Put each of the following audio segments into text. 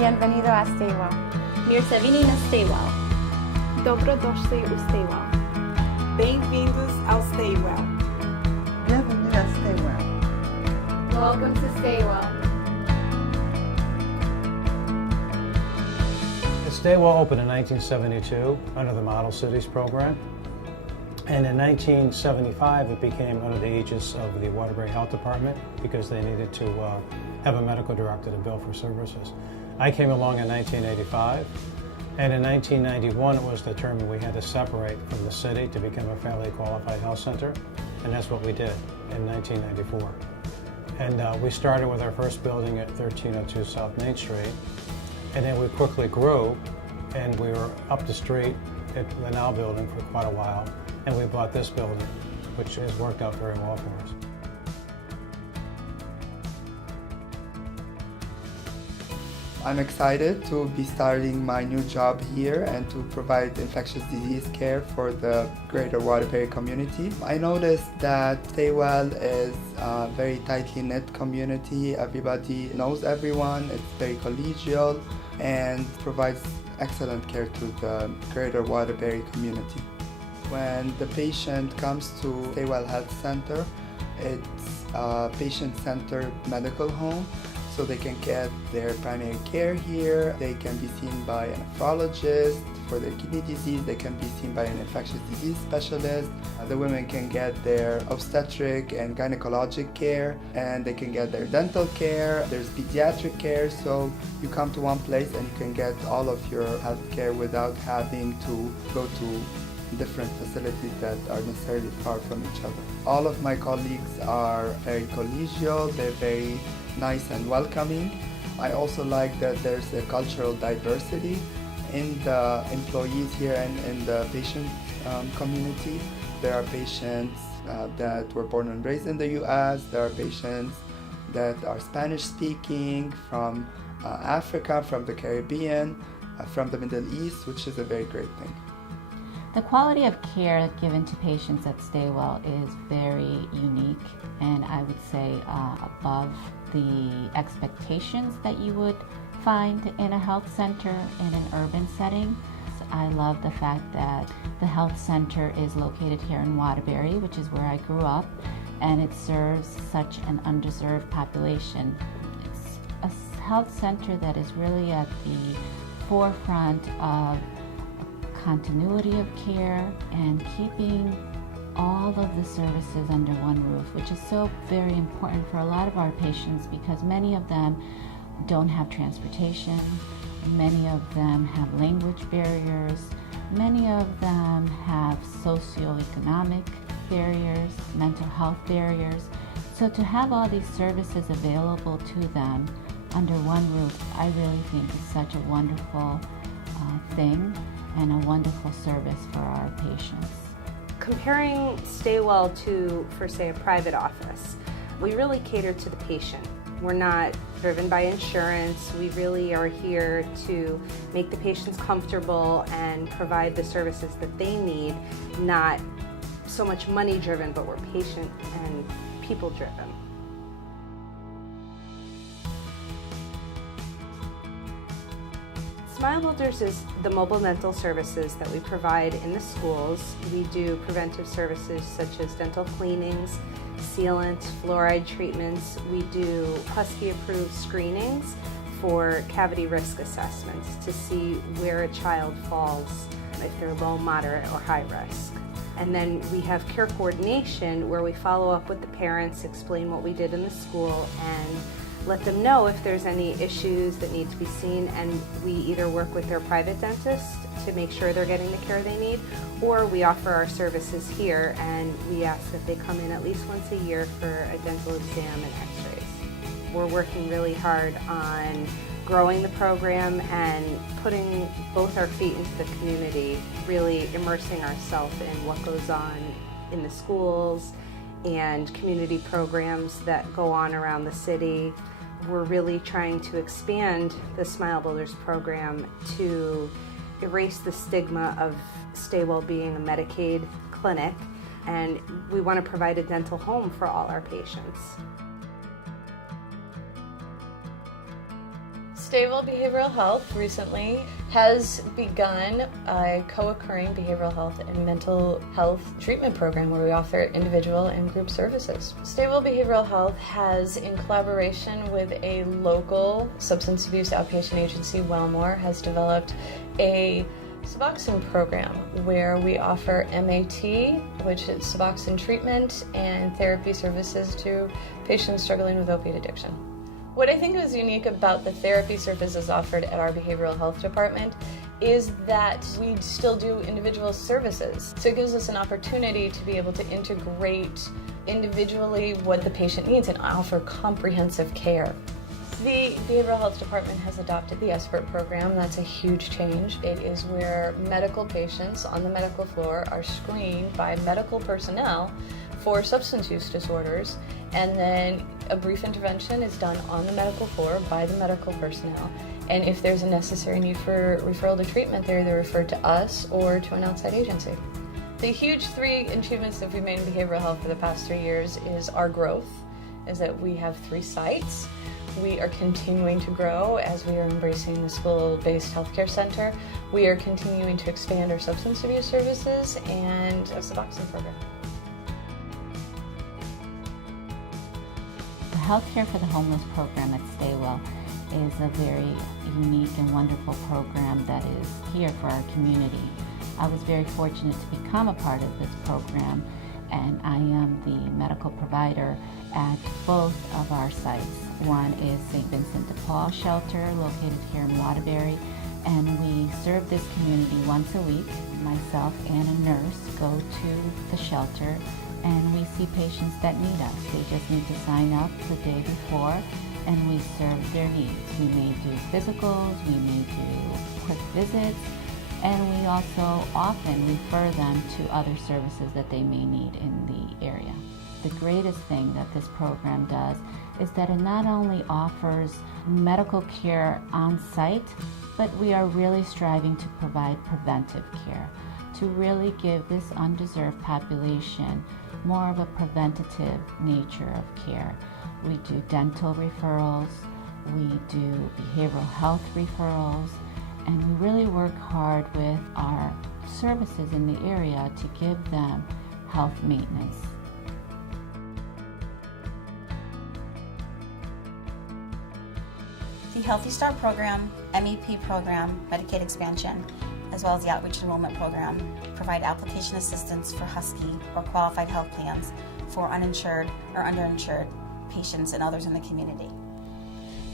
Bienvenido a StayWell. Mircevinina StayWell. Dobrodošli u StayWell. Bem-vindos ao StayWell. Bienvenue à StayWell. Welcome to StayWell. StayWell opened in 1972 under the Model Cities program. And in 1975, it became under the aegis of the Waterbury Health Department because they needed to have a medical director to bill for services. I came along in 1985, and in 1991, it was determined we had to separate from the city to become a federally qualified health center, and that's what we did in 1994. And we started with our first building at 1302 South Main Street, and then we quickly grew, and we were up the street at the now building for quite a while. And we bought this building, which has worked out very well for us. I'm excited to be starting my new job here and to provide infectious disease care for the greater Waterbury community. I noticed that StayWell is a very tightly knit community. Everybody knows everyone, it's very collegial and provides excellent care to the greater Waterbury community. When the patient comes to StayWell Health Center, it's a patient-centered medical home, so they can get their primary care here. They can be seen by a nephrologist for their kidney disease. They can be seen by an infectious disease specialist. The women can get their obstetric and gynecologic care, and they can get their dental care. There's pediatric care, so you come to one place and you can get all of your health care without having to go to different facilities that are necessarily far from each other. All of my colleagues are very collegial, they're very nice and welcoming. I also like that there's a cultural diversity in the employees here and in the patient community. There are patients that were born and raised in the US, there are patients that are Spanish speaking, from Africa, from the Caribbean, from the Middle East, which is a very great thing. The quality of care given to patients at StayWell is very unique and I would say above the expectations that you would find in a health center in an urban setting. I love the fact that the health center is located here in Waterbury, which is where I grew up, and it serves such an underserved population. It's a health center that is really at the forefront of continuity of care and keeping all of the services under one roof, which is so very important for a lot of our patients because many of them don't have transportation, many of them have language barriers, many of them have socioeconomic barriers, mental health barriers. So to have all these services available to them under one roof, I really think is such a wonderful thing and a wonderful service for our patients. Comparing StayWell to, for say, a private office, we really cater to the patient. We're not driven by insurance. We really are here to make the patients comfortable and provide the services that they need, not so much money driven, but we're patient and people driven. Smile Builders is the mobile dental services that we provide in the schools. We do preventive services such as dental cleanings, sealants, fluoride treatments. We do Husky-approved screenings for cavity risk assessments to see where a child falls, if they're low, moderate, or high risk. And then we have care coordination where we follow up with the parents, explain what we did in the school, and let them know if there's any issues that need to be seen, and we either work with their private dentist to make sure they're getting the care they need, or we offer our services here and we ask that they come in at least once a year for a dental exam and x-rays. We're working really hard on growing the program and putting both our feet into the community, really immersing ourselves in what goes on in the schools and community programs that go on around the city. We're really trying to expand the Smile Builders program to erase the stigma of StayWell being a Medicaid clinic, and we want to provide a dental home for all our patients. StayWell Behavioral Health recently has begun a co-occurring behavioral health and mental health treatment program where we offer individual and group services. StayWell Behavioral Health has, in collaboration with a local substance abuse outpatient agency, Wellmore, has developed a Suboxone program where we offer MAT, which is Suboxone treatment, and therapy services to patients struggling with opiate addiction. What I think is unique about the therapy services offered at our behavioral health department is that we still do individual services. So it gives us an opportunity to be able to integrate individually what the patient needs and offer comprehensive care. The behavioral health department has adopted the SBIRT program. That's a huge change. It is where medical patients on the medical floor are screened by medical personnel for substance use disorders, and then a brief intervention is done on the medical floor by the medical personnel. And if there's a necessary need for referral to treatment, they're either referred to us or to an outside agency. The huge three achievements that we've made in behavioral health for the past 3 years is our growth, is that we have 3 sites. We are continuing to grow as we are embracing the school-based healthcare center. We are continuing to expand our substance abuse services and a Suboxone program. The Healthcare for the Homeless program at StayWell is a very unique and wonderful program that is here for our community. I was very fortunate to become a part of this program, and I am the medical provider at both of our sites. One is St. Vincent de Paul Shelter, located here in Waterbury, and we serve this community once a week. Myself and a nurse go to the shelter, and we see patients that need us. They just need to sign up the day before, and we serve their needs. We may do physicals, we may do quick visits, and we also often refer them to other services that they may need in the area. The greatest thing that this program does is that it not only offers medical care on site, but we are really striving to provide preventive care, to really give this undeserved population more of a preventative nature of care. We do dental referrals, we do behavioral health referrals, and we really work hard with our services in the area to give them health maintenance. The Healthy Start program, MEP program, Medicaid expansion, as well as the Outreach Enrollment program, provide application assistance for Husky or qualified health plans for uninsured or underinsured patients and others in the community.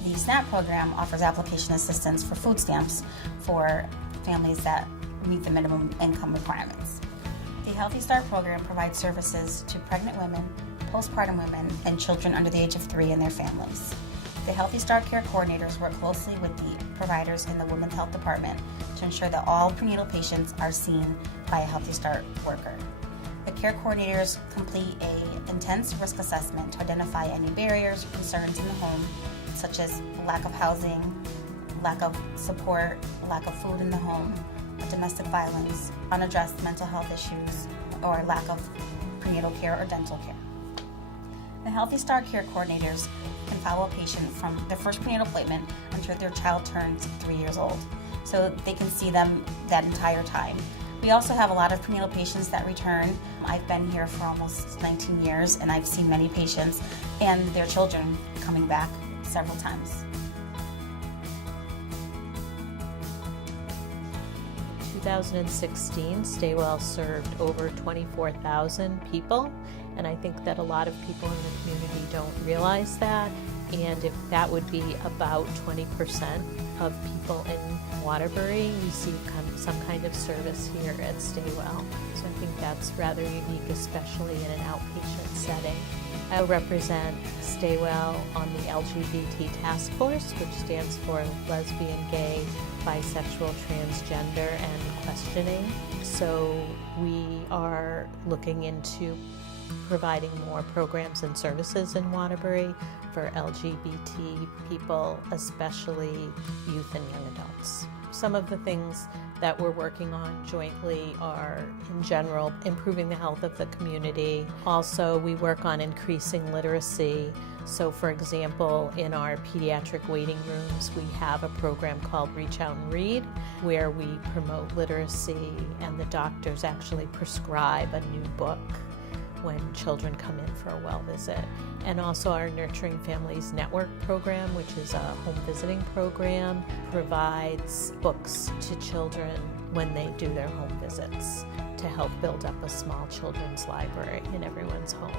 The SNAP program offers application assistance for food stamps for families that meet the minimum income requirements. The Healthy Start program provides services to pregnant women, postpartum women, and children under the age of 3 and their families. The Healthy Start care coordinators work closely with the providers in the Women's Health Department to ensure that all prenatal patients are seen by a Healthy Start worker. The care coordinators complete an intense risk assessment to identify any barriers or concerns in the home, such as lack of housing, lack of support, lack of food in the home, domestic violence, unaddressed mental health issues, or lack of prenatal care or dental care. The Healthy Start care coordinators can follow a patient from their first prenatal appointment until their child turns 3 years old, so they can see them that entire time. We also have a lot of prenatal patients that return. I've been here for almost 19 years, and I've seen many patients and their children coming back several times. 2016, StayWell served over 24,000 people, and I think that a lot of people in the community don't realize that, and if that would be about 20% of people in Waterbury receive some kind of service here at StayWell. So I think that's rather unique, especially in an outpatient setting. I represent StayWell on the LGBT task force, which stands for lesbian, gay, bisexual, transgender, and questioning. So we are looking into providing more programs and services in Waterbury for LGBT people, especially youth and young adults. Some of the things that we're working on jointly are, in general, improving the health of the community. Also, we work on increasing literacy So for example, in our pediatric waiting rooms, we have a program called Reach Out and Read, where we promote literacy and the doctors actually prescribe a new book when children come in for a well visit. And also our Nurturing Families Network program, which is a home visiting program, provides books to children when they do their home visits to help build up a small children's library in everyone's home.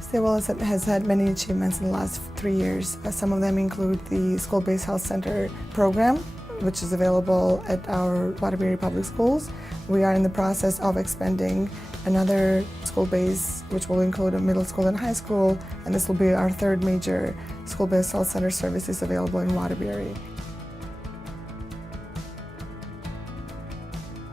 StayWell has had many achievements in the last 3 years. Some of them include the School-Based Health Center program, which is available at our Waterbury Public Schools. We are in the process of expanding another school base, which will include a middle school and high school, and this will be our third major school-based health center services available in Waterbury.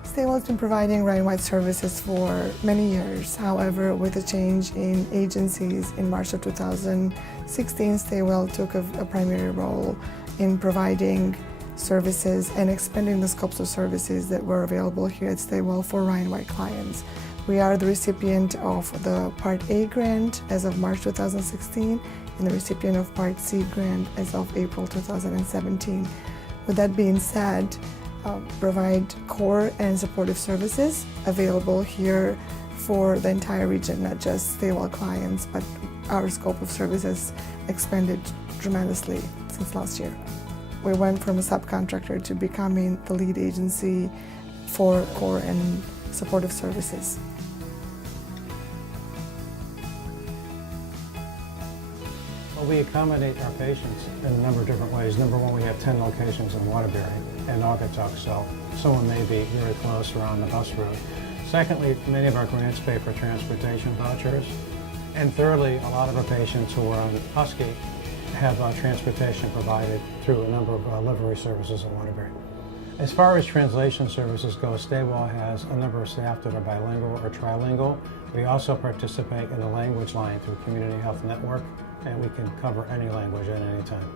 StayWell has been providing Ryan-White services for many years. However, with a change in agencies in March of 2016, StayWell took a primary role in providing services and expanding the scopes of services that were available here at StayWell for Ryan-White clients. We are the recipient of the Part A grant as of March 2016 and the recipient of Part C grant as of April 2017. With that being said, provide core and supportive services available here for the entire region, not just StayWell clients, but our scope of services expanded tremendously since last year. We went from a subcontractor to becoming the lead agency for core and supportive services. Well, we accommodate our patients in a number of different ways. Number one, we have 10 locations in Waterbury and Naugatuck, so someone may be very close around the bus route. Secondly, many of our grants pay for transportation vouchers. And thirdly, a lot of our patients who are on Husky have transportation provided through a number of livery services in Waterbury. As far as translation services go, StayWell has a number of staff that are bilingual or trilingual. We also participate in the language line through Community Health Network, and we can cover any language at any time.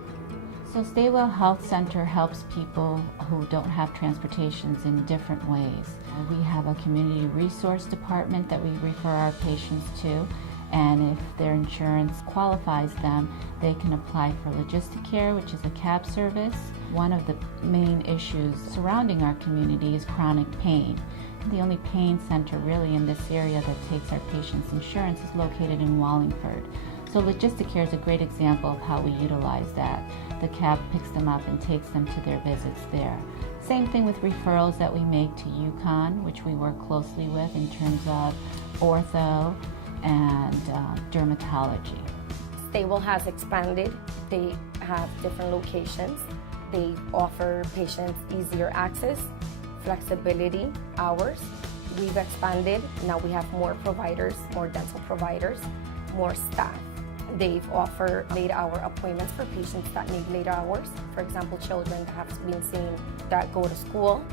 So StayWell Health Center helps people who don't have transportations in different ways. We have a community resource department that we refer our patients to, and if their insurance qualifies them, they can apply for Logistic Care, which is a cab service. One of the main issues surrounding our community is chronic pain. The only pain center really in this area that takes our patients' insurance is located in Wallingford. So Logistic Care is a great example of how we utilize that. The cab picks them up and takes them to their visits there. Same thing with referrals that we make to UConn, which we work closely with in terms of ortho and dermatology. StayWell has expanded. They have different locations. They offer patients easier access, flexibility, hours. We've expanded. Now we have more providers, more dental providers, more staff. They've offered late-hour appointments for patients that need late hours. For example, children that have been seen that go to school.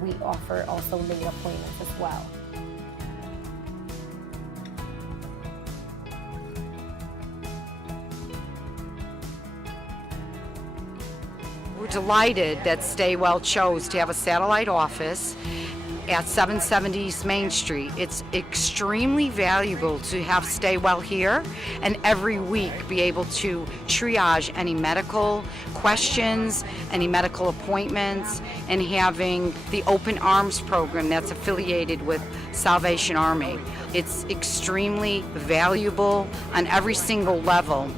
We offer also late appointments as well. We're delighted that StayWell chose to have a satellite office at 770 East Main Street. It's extremely valuable to have StayWell here and every week be able to triage any medical questions, any medical appointments, and having the Open Arms program that's affiliated with Salvation Army. It's extremely valuable on every single level,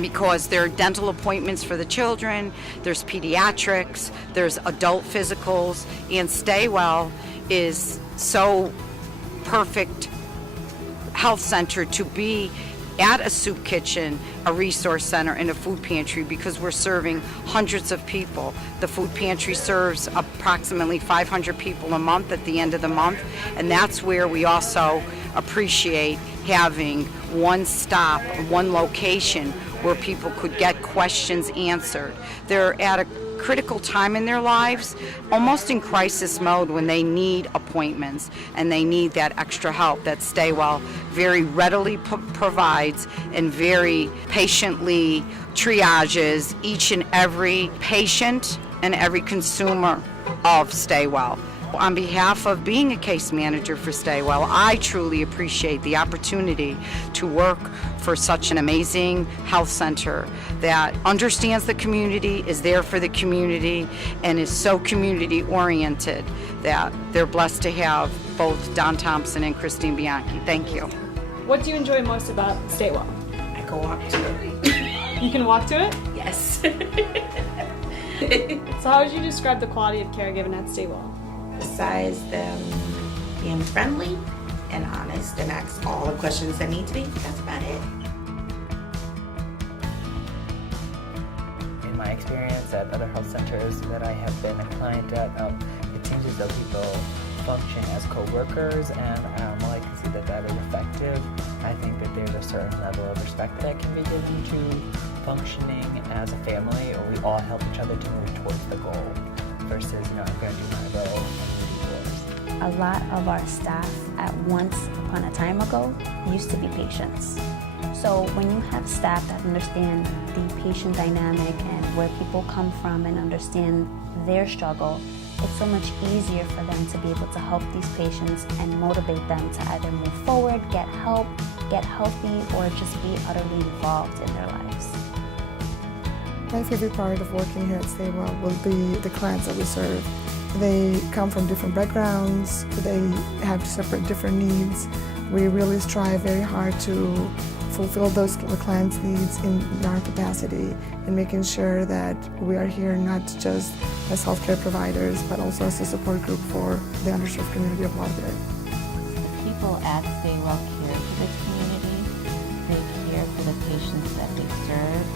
because there are dental appointments for the children, there's pediatrics, there's adult physicals, and StayWell is so perfect health center to be at a soup kitchen, a resource center, and a food pantry, because we're serving hundreds of people. The food pantry serves approximately 500 people a month at the end of the month, and that's where we also appreciate having one stop, one location where people could get questions answered. They're at a critical time in their lives, almost in crisis mode, when they need appointments and they need that extra help that StayWell very readily provides and very patiently triages each and every patient and every consumer of StayWell. On behalf of being a case manager for StayWell, I truly appreciate the opportunity to work for such an amazing health center that understands the community, is there for the community, and is so community oriented that they're blessed to have both Don Thompson and Christine Bianchi. Thank you. What do you enjoy most about StayWell? I can walk to it. You can walk to it? Yes. So how would you describe the quality of care given at StayWell? Besides them being friendly and honest and ask all the questions that need to be, that's about it. In my experience at other health centers that I have been a client at, it seems as though people function as co-workers, and I like to see that is effective. I think that there's a certain level of respect that can be given to functioning as a family, or we all help each other to move towards the goal versus, I'm going to do my role and you do yours. A lot of our staff at once upon a time ago used to be patients. So when you have staff that understand the patient dynamic and where people come from and understand their struggle, it's so much easier for them to be able to help these patients and motivate them to either move forward, get help, get healthy, or just be utterly involved in their lives. My favorite part of working here at StayWell will be the clients that we serve. They come from different backgrounds, they have different needs. We really strive very hard to fulfill the clients' needs in our capacity and making sure that we are here not just as healthcare providers, but also as a support group for the underserved community of Waterbury. The people at StayWell care for the community. They care for the patients that they serve.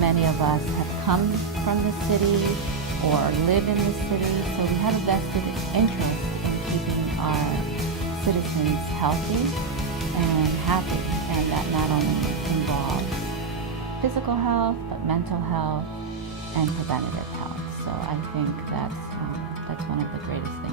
Many of us have come from the city or live in the city, so we have a vested interest in keeping our citizens healthy and happy, and that not only involves physical health, but mental health and preventative health. So I think that's one of the greatest things